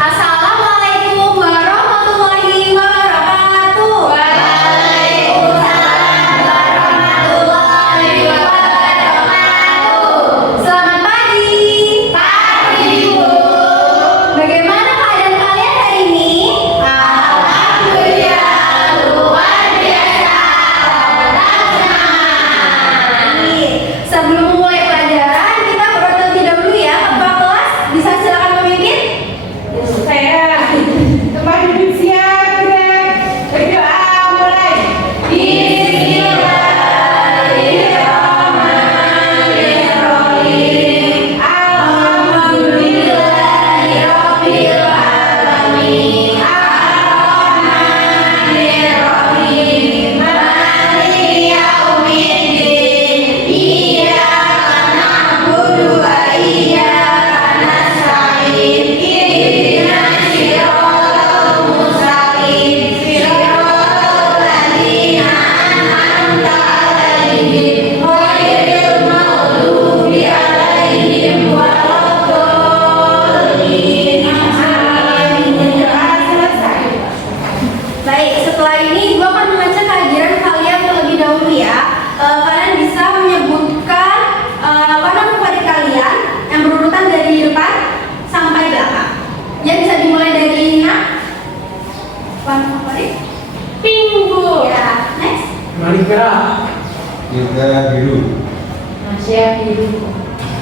Assalamualaikum warahmatullahi wabarakatuh. Waalaikumsalam warahmatullahi wabarakatuh. Selamat pagi. Pagi, Bu. Bagaimana keadaan kalian hari ini? Alhamdulillah luar biasa. Tetap semangat. Sebelum memulai pelajaran, kita berdoa terlebih dahulu ya. Ketua kelas bisa silakan memimpin. Saya tempat duduk siap, Greg. Berdoa mulai. Bismillahirrahmanirrahim. Alhamdulillahirabbil alamin. Arrahmanirrahim. Maliki yaumiddin. Iyyaka na'budu wa iyyaka nasta'in. Ihdinas siratal mustaqim. Siratal ladzina an'amta 'alaihim ghairil maghdubi 'alaihim waladdallin. Amin. Doa selesai. Baik, setelah ini Ibu akan membaca kehadiran kalian terlebih dahulu ya. Kalian bisa menyebutkan warna favorit kalian yang berurutan dari depan sampai belakang. Ya, bisa dimulai dari Nina. Warna favorit? Pink, Bu. Ya, next. Manik merah. Kita biru. Masih biru.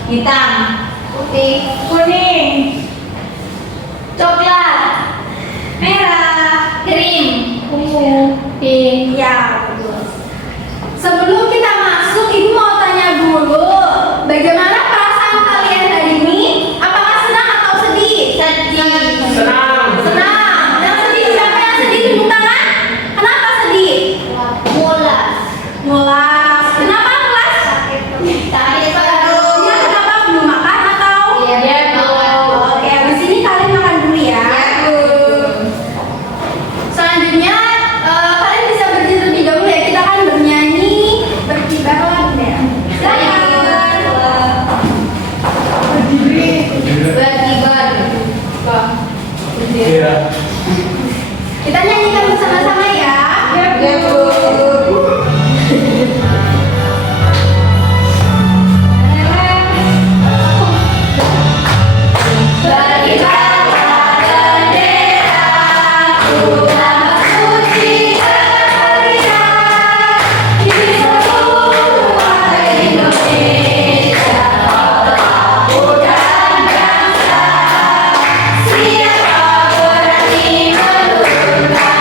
Hitam. Putih. Kuning. Coklat. Merah. Krim. Ungu. Pink. Ya, bagus. Sebelum kita masuk, Ibu mau tanya dulu, bagaimana perasaan kalian hari ini? Apakah senang atau sedih? Sedih. Senang. Senang. Yang sedih siapa yang sedih? Tepuk tangan. Kenapa sedih? Mulas. Mulas. Kenapa mulas? Sakit perut. Ya, kenapa belum makan atau? Iya, Bu. Oke, habis ini kalian makan dulu ya. Selanjutnya kalian bisa berdiri terlebih dahulu ya. Kita akan bernyanyi berkibar bendera. Silakan. Berdiri. Berkibar. Iya. Kita nyanyikan bersama-sama ya. Ya, Bu. Berkibarlah benderaku, nama suci Garuda di seluruh Indonesia. Bukan bangsa, siapa berani menurunkan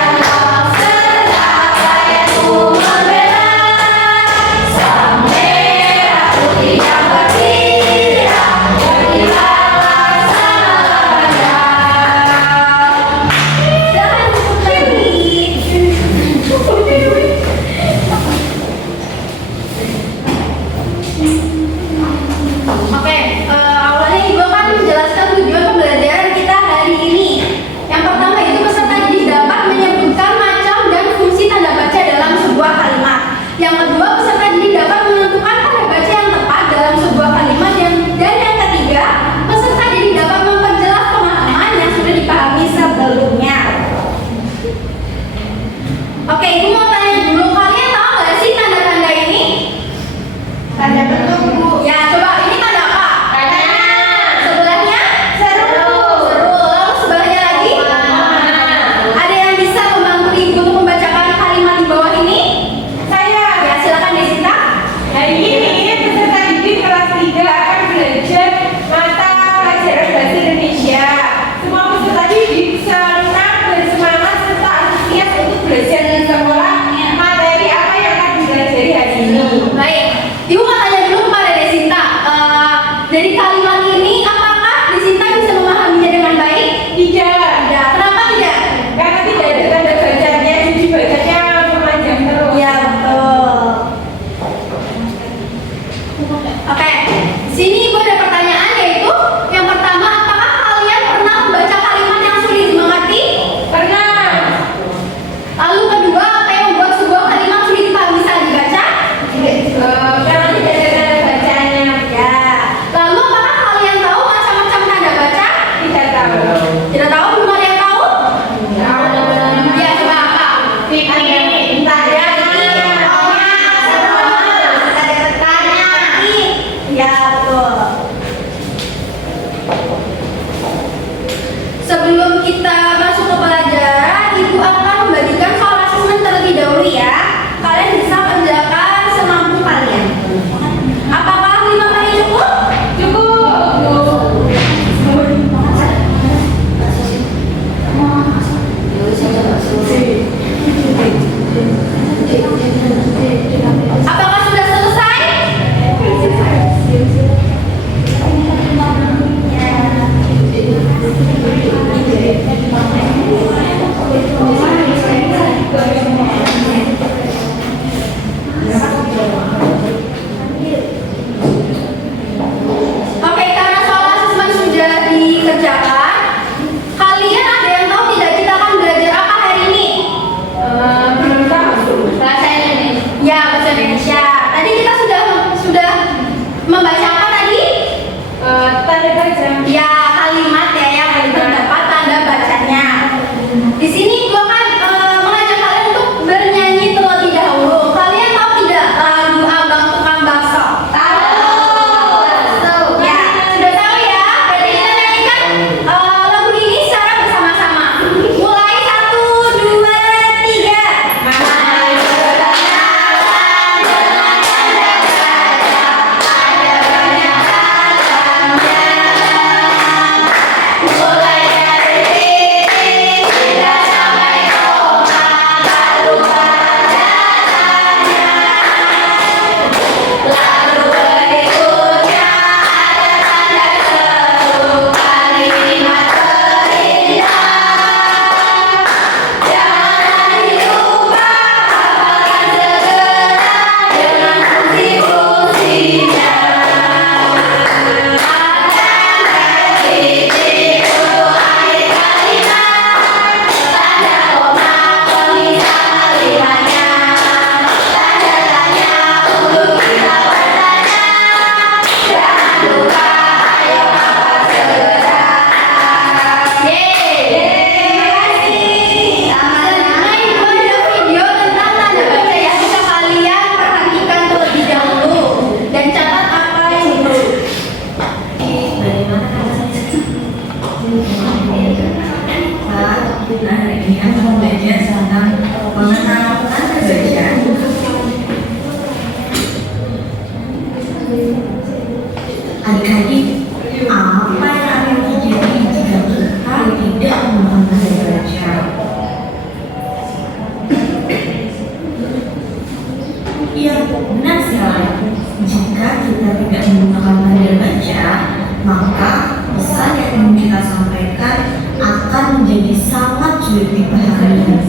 maka pesan yang ingin kita sampaikan akan menjadi sangat sulit dipahami,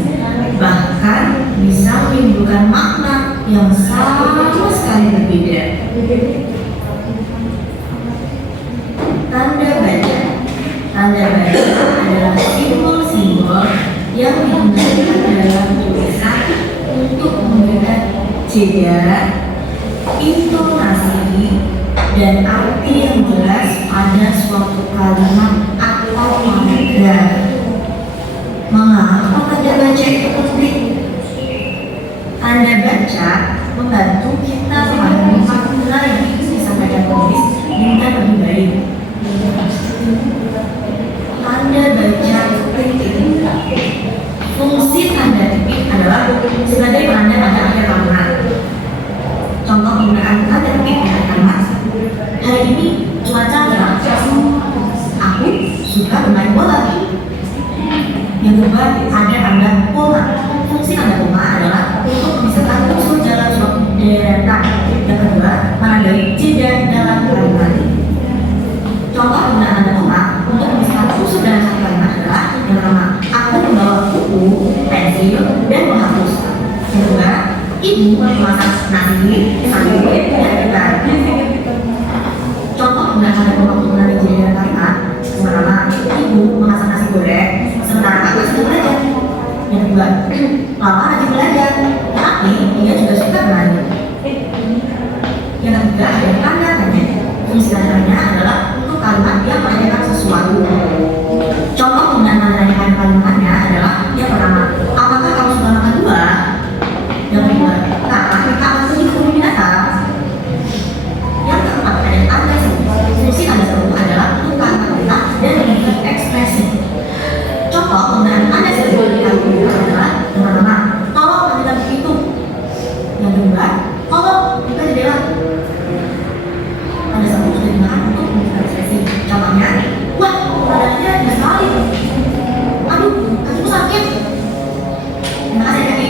bahkan bisa menimbulkan makna yang sama sekali berbeda. Tanda baca. Tanda baca adalah simbol-simbol yang digunakan dalam tulisan untuk memberikan jeda, intonasi, dan arti yang jelas pada suatu kalimat atau paragraf. Mengapa tanda baca itu penting? Tanda baca membantu kita memahami makna yang disampaikan penulis dengan lebih baik. Tanda baca penting. Fungsi tanda titik adalah sebagai penanda pada akhir kalimat. Contoh penggunaan tanda titik pada kalimat: hari ini cuaca cerah. Aku suka bermain bola. Yang kedua, ada tanda koma. Fungsi tanda koma adalah untuk memisahkan unsur dalam suatu deretan. Yang kedua, menandai jeda dalam kalimat. Contoh penggunaan tanda koma untuk memisahkan unsur dalam satu kalimat adalah: yang pertama, aku membawa buku, pensil, dan menghapus. Yang kedua, ibu memasak nasi, sayur, dan ikan. Contoh penggunaan tanda koma untuk menandai jeda dalam kalimat: yang pertama, ibu memasak nasi goreng, sementara aku sedang belajar. Yang kedua, Papa rajin belajar, tapi dia juga suka bermain. Yang ketiga, ada tanda tanya. Fungsi tanda tanya adalah untuk kalimat yang menanyakan sesuatu. Contoh penggunaan tanda tanya pada kalimatnya adalah: yang pertama, apakah kamu suka makan buah? Yang kedua, Kak, kamu suka kebun binatang? Yang keempat, ada tanda seru. Fungsi tanda seru adalah untuk kalimat dan memiliki ekspresi. Contoh penggunaan tanda seru di kalimat adalah: yang pertama, tolong matikan pintu. Yang kedua, tolong buka jendela. Tanda seru juga digunakan untuk memiliki ekspresi. Contohnya, wah, badannya indah sekali. Aduh, kakiku sakit. Terima kasih kaki.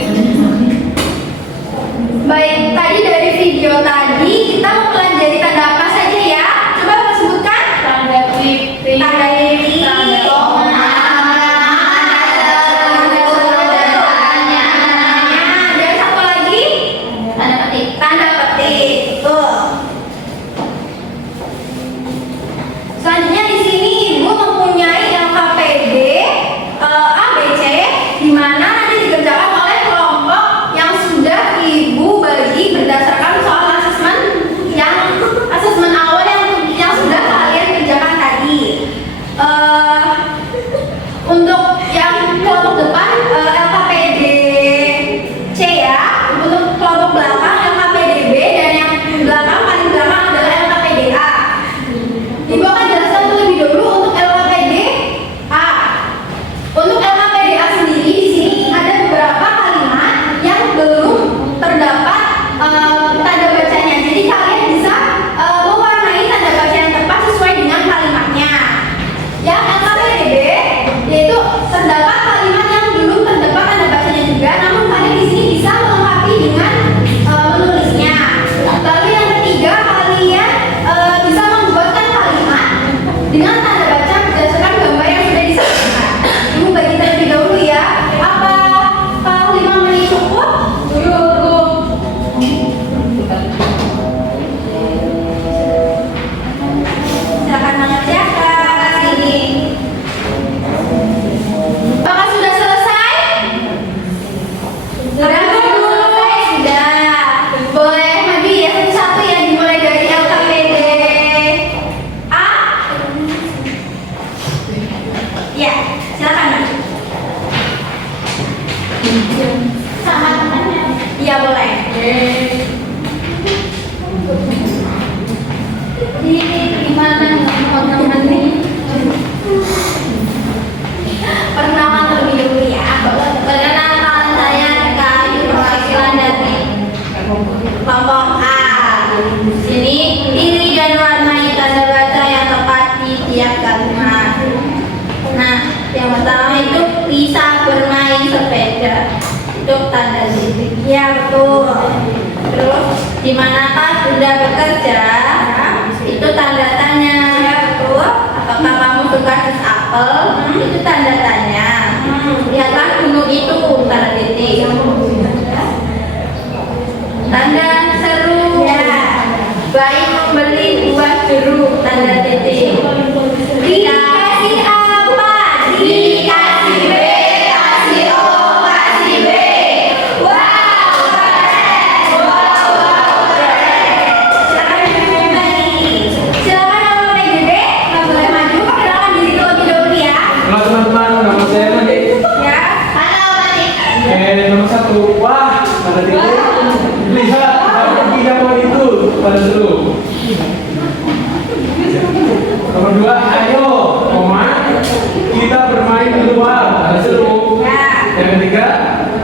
Baik, tadi dari video tadi kita mempelajari tanda apa saja ya? Coba Bapak sebutkan. Tanda titik. Tanda titik. Tanda koma. Dan satu lagi Tanda petik. tanda petik. Tuh. Selanjutnya di sini Ibu mempunyai LKPD ABC, di mana nanti dikerjakan oleh kelompok yang sudah Ibu bagi berdasarkan soal asesmen awal yang sudah kalian kerjakan tadi. Untuk yang kelompok depan LKPD C ya, untuk kelompok belakang LKPD B, dan yang belakang paling belakang adalah LKPD A. Ibu akan jelaskan terlebih dahulu untuk LKPD A. Untuk LKPD A sendiri di sini ada beberapa kalimat yang belum terdapat tanda bacanya. Jadi kalian bisa mewarnai tanda baca yang tepat sesuai dengan kalimatnya. Yang LKPD B yaitu terdapat kalimat yang belum terdapat tanda bacanya juga, namun kalian di sini bisa melengkapi dengan menulisnya. Lalu yang ketiga, kalian bisa membuatkan kalimat dengan tanda baca berdasarkan gambar yang sudah disajikan. Ibu bagi terlebih dahulu ya. Apa 5 menit cukup? Silakan mengerjakan ini. Apakah sudah selesai? Sudah selesai, sudah. Boleh maju ya satu-satu ya, dimulai dari LKPD A. Ya, silakan maju. Sama temannya. Iya boleh. Ini gimana teman-teman nih? Perkenalan terlebih dahulu ya. Perkenalkan saya Kayu perwakilan dari Kelompok A. ini dan warnai tanda baca yang tepat di tiap kalimat. Nah, yang pertama itu bisa bermain sepeda. Itu tanda titik. Ya betul. Terus di manakah sudah bekerja? Itu tanda tanya. Ya betul. apel, itu tanda tanya. Lihatlah gunung itu, tanda titik. Tanda seru. Baik membeli buah jeruk, tanda titik. Dikasih apa? Dikasih B, kasih O, kasih B. Wow, keren. Wow, keren. Silakan dimulai. Silakan nomor PGB, nggak boleh maju. Perkenalkan diri terlebih dahulu ya. Halo teman-teman, nama saya Mandi. Ya. Halo, Manik. Nomor 1. Wah, pada titik. Lihat, pergi dapat itu pada seru. Nomor 2, ayo, koma, kita bermain di luar, pada seru. Yang ketiga,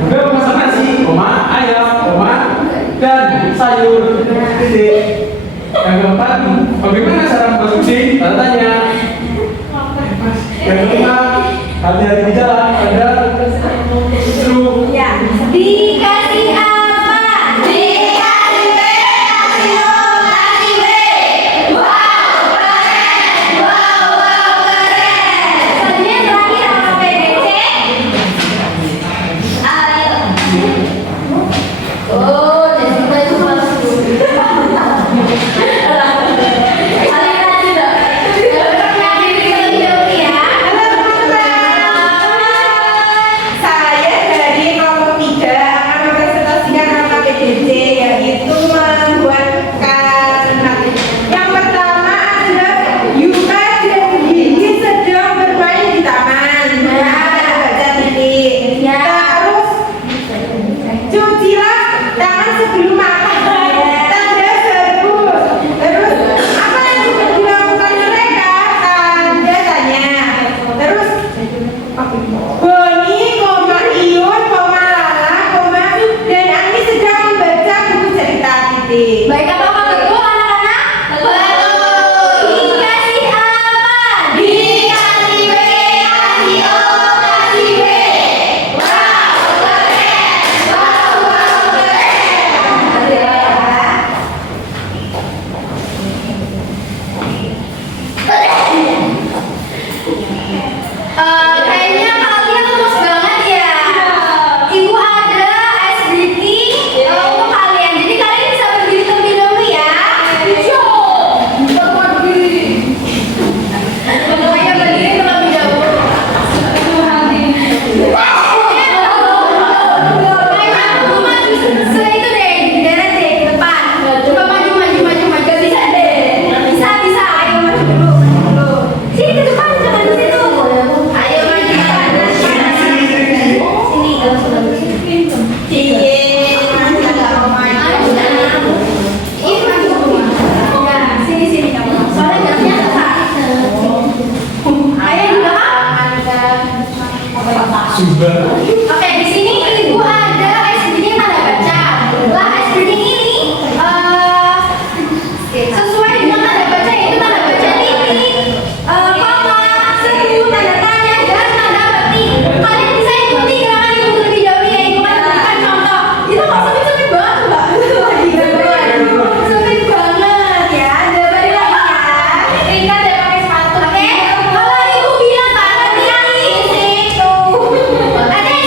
udah masak nasi, koma, ayam, koma, dan sayur. Titik. Yang keempat, bagaimana cara memproduksi? Tanda tanya. Yang kelima, hati-hati di jalan, ada seru. Ya. Dikasih apa? Dikasih B, kasih O, kasih B. Wow, keren. Wow, keren. Selanjutnya terakhir nomor PBC. Ayo. Oh, dan kita itu masuk. Aliran tidak. Perkenalkan diri terlebih dahulu ya. Saya dari kelompok 3 akan mempresentasikan nama PDJ, yaitu membuatkan yang pertama adalah Yuka dan Gigi sedang bermain di taman. Nah, baca titik. Terus cucilah tangan sebelum makan. Tanda seru. Terus apa yang sudah dilakukan mereka? Tanda tanya. Terus Boni, koma Iun, koma Lala, koma dan Ani sedang membaca buku cerita titik. Baik, apakah betul anak-anak? Betul. Dikasih apa? Dikasih B, kasih O, kasih B. Wow, keren. Wow, keren. Kayaknya kalian lemes banget ya. Ibu ada ice breaking untuk kalian. Jadi kalian bisa berdiri terlebih dahulu ya. Yo, berdiri. Semuanya berdiri terlebih dahulu. Ayo, maju itu deh, deret deh ke depan. Coba maju. Gak bisa deh. Bisa. Ayo maju dulu. Sini ke depan, jangan di situ. Ayo maju ke kanan. Sini, Cie, masa nggak mau maju? Ih, maju. Ya, sini kamu. Soalnya jaraknya dekat. Ayo di belakang. Sudah. Oke, di sini ibu ada ice breaking tanda baca. Lah, ice breaking ini sesuai dengan tanda baca yaitu tanda baca titik, koma, seru, tanda tanya, dan tanda petik. Kalian bisa ikuti gerakan ibu terlebih dahulu ya. Ibu kan berikan contoh. Itu kok sempit banget mbak. Lagi gambaran. Sempit banget ya. Gambarin lagi ya. Ringkat dan pakai sepatu. Oke. Kalau ibu bilang tak hati-hati. Situ. Ada yang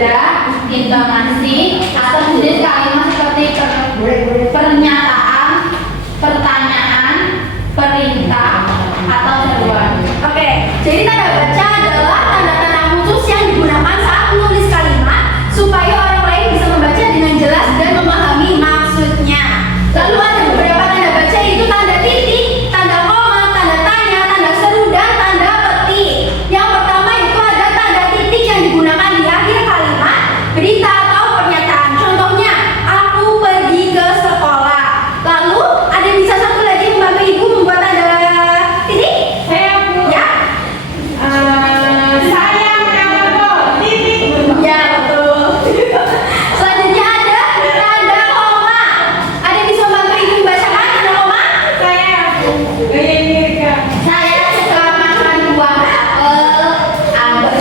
sabda, intonasi, atau jenis kalimat seperti pernyataan, pertanyaan, perintah, atau seruan. Oke, jadi tanda baca adalah tanda-tanda khusus yang digunakan saat menulis kalimat supaya orang lain bisa membaca dengan jelas dan memahami maksudnya. Lalu ada beberapa tanda baca, yaitu tanda titik, tanda koma, tanda tanya, tanda seru, dan tanda petik. Yang pertama itu ada tanda titik yang digunakan di akhir kalimat, berita atau pernyataan. Contohnya, aku pergi ke sekolah. Lalu ada yang bisa satu lagi membantu ibu membuat tanda titik? Saya Bu. Ya. Saya mengambil titik. Ya, betul. Selanjutnya ada tanda koma. Ada yang bisa membantu ibu membacakan tanda koma? Saya ini Rika. Saya suka makan buah apel, anggur,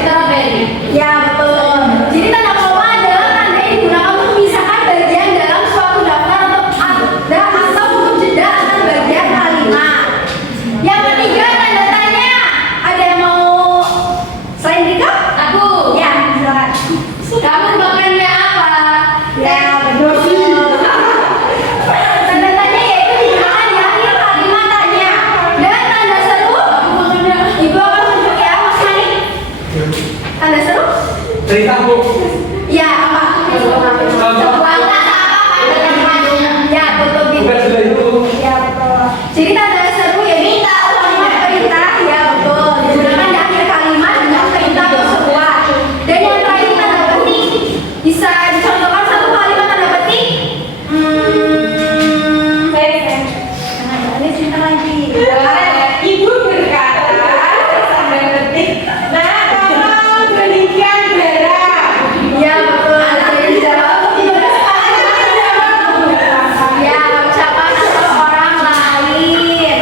strawberry. Ya, betul. Jadi tanda koma adalah tanda yang digunakan untuk memisahkan bagian dalam suatu daftar atau untuk jeda antar bagian kalimat. Yang ketiga, tanda tanya. Ada yang mau selain Rika? Aku. Ya, silakan. Kamu makannya apa? Ya, betul. Tanda tanya yaitu digunakan di akhir kalimat tanya. Dan tanda seru, ibu akan tunjuk ya, Mas Mani. Tanda seru? Cerita Bu. Ya, apa? Sebuah kata ya, betul gitu. Bukan sudah itu. Ya, betul. Jadi tanda seru ya minta kalimat perintah, ya betul. Digunakan di akhir kalimat dengan perintah atau seruan. Dan yang terakhir tanda petik. Bisa dicontohkan satu kalimat tanda petik? Ini cinta lagi. Ibu berkata, sampai detik. Nah, tolong berikan darah. Ya betul. Jadi dijawab. Ya, ucapan atau orang lain.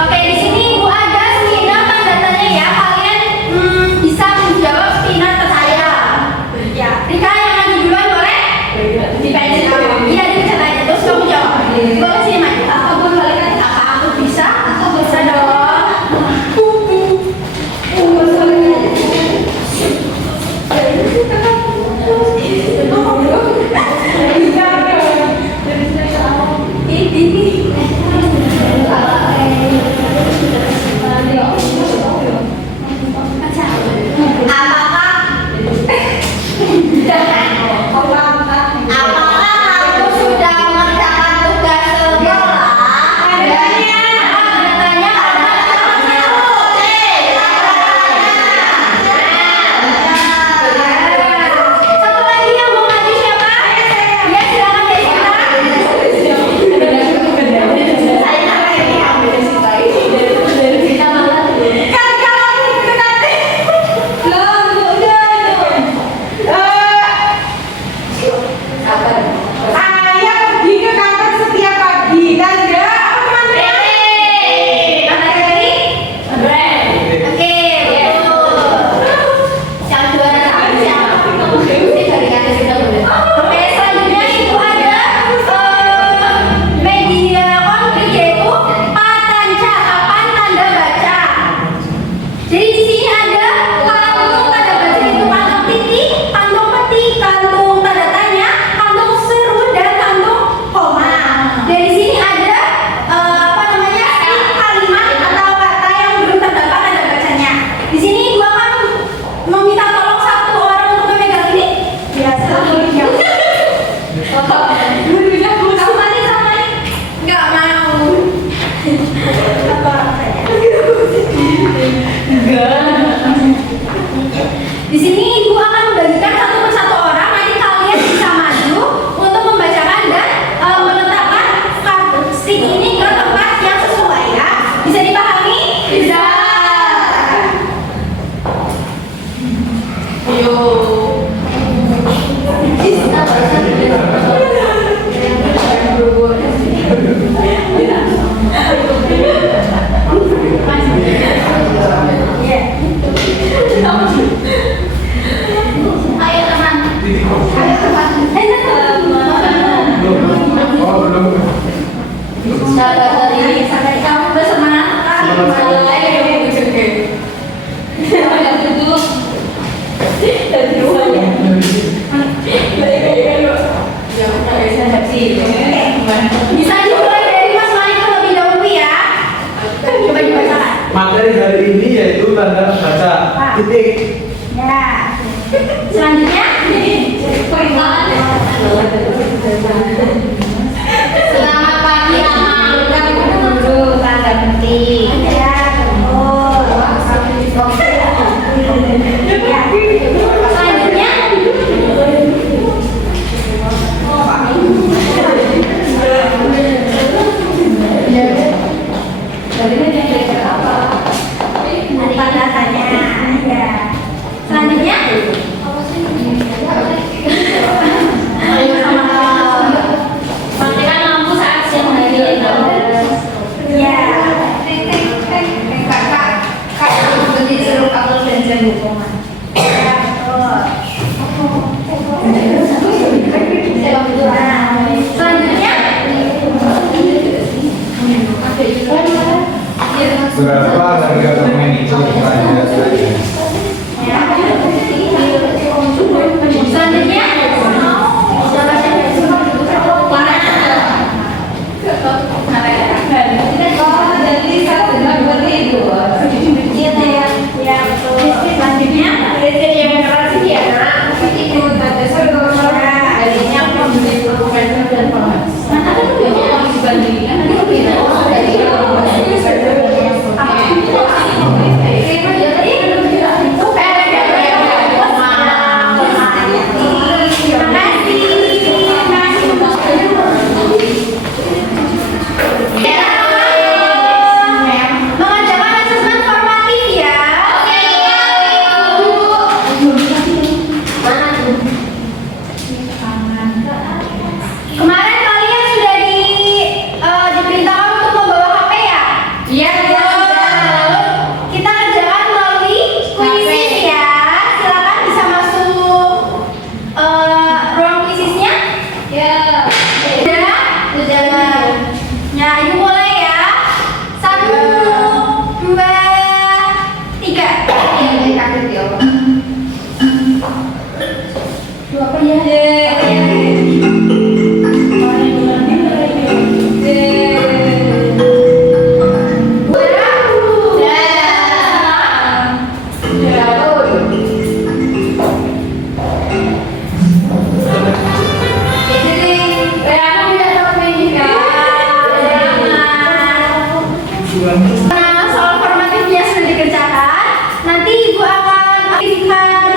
Oke, di sini Ibu ada 9 tanda tanya ya. Kalian bisa menjawab 9 ke saya. Ya, Rika yang maju duluan boleh? Dipencet dulu. Iya, dipencet aja. Terus kamu jawab. Boleh sini maju. Aku balik lagi. Apa aku bisa? Aku bisa dong. Ini. Apakah kamu sudah mengerjakan tugas sekolah? Tanya satu lagi yang mau maju siapa? Ya, silakan Jessica. Ayah pergi ke kantor setiap pagi. Tanda apa namanya? Mana tadi? Oke, betul. Yang juara satu siapa? Mesti dari atas kita boleh. Oke, selanjutnya itu ada media konflik yaitu patanca, papan tanda baca. Jadi di sini ada kantung tanda baca itu kantung titik, kantung petik, kantung tanda tanya, kantung seru, dan kantung koma. Dan di sini ada apa namanya kalimat atau kata yang belum terdapat tanda bacanya. Di sini gua akan meminta tolong satu orang untuk memegang ini. Ya, silakan. Sama nih. Nggak mau. Apa rasanya? Di sini ibu akan membagikan satu persatu orang. Nanti kalian bisa maju untuk membacakan dan meletakkan stick ini ke tempat yang sesuai ya. Bisa dipahami? Bisa. ini yaitu tanda baca. Titik. Ya. Selanjutnya. Selamat pagi anak-anak guru, tanda petik. Ya, betul. Ya. Selanjutnya. Tanda tanya. Ya. Selanjutnya. Matikan lampu saat siang hari. Ya. Jeruk apel dan jambu kuman. Ya, betul. Selanjutnya. Berapa harga permen itu pada saya? Ya. Selanjutnya. Ya, betul. Selanjutnya. Mengerjakan asesmen formatif ya. Kemarin kalian sudah diperintahkan untuk membawa HP ya? Iya, Ya, lalu kita kerjakan melalui kuisis ya. Silakan bisa masuk ruang kuisisnya. Ya. Sudah. Nah, ibu mulai ya. 1, 2, 3. Dua apa ya? Nah, soal formatifnya sudah dikerjakan. Nanti ibu akan aktifkan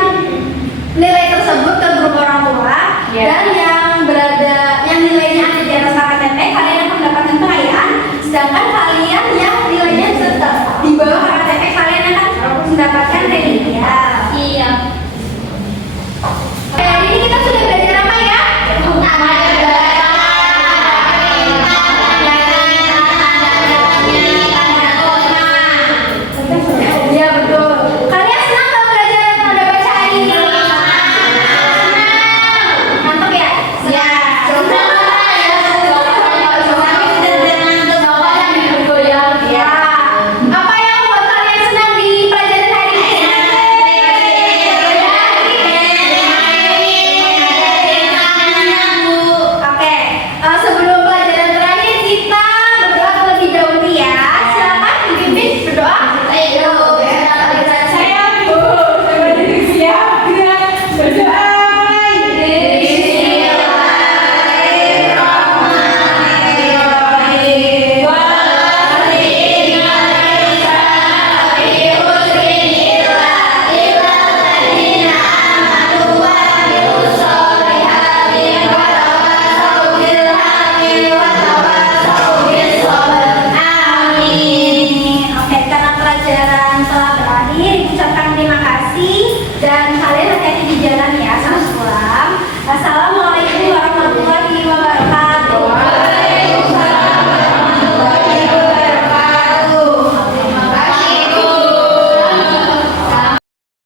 nilai tersebut ke grup orang tua. Ya. Dan yang nilainya ada di atas KKTP, kalian akan mendapatkan penghargaan. Sedangkan kalian yang nilainya tetap di bawah KKTP, kalian akan mendapatkan remedial. Iya. Oke, hari ini kita sudah belajar apa ya? Ya, betul. Kalian senang nggak belajar tanda baca hari ini? Mantap ya? Ya. Ya. Apa yang membuat kalian senang di pelajaran hari ini? Oke, sebelum pelajaran terakhir kita berdoa terlebih dahulu ya. Silakan dipimpin berdoa. Amin. Oke, karena pelajaran telah berakhir, ucapkan terima kasih dan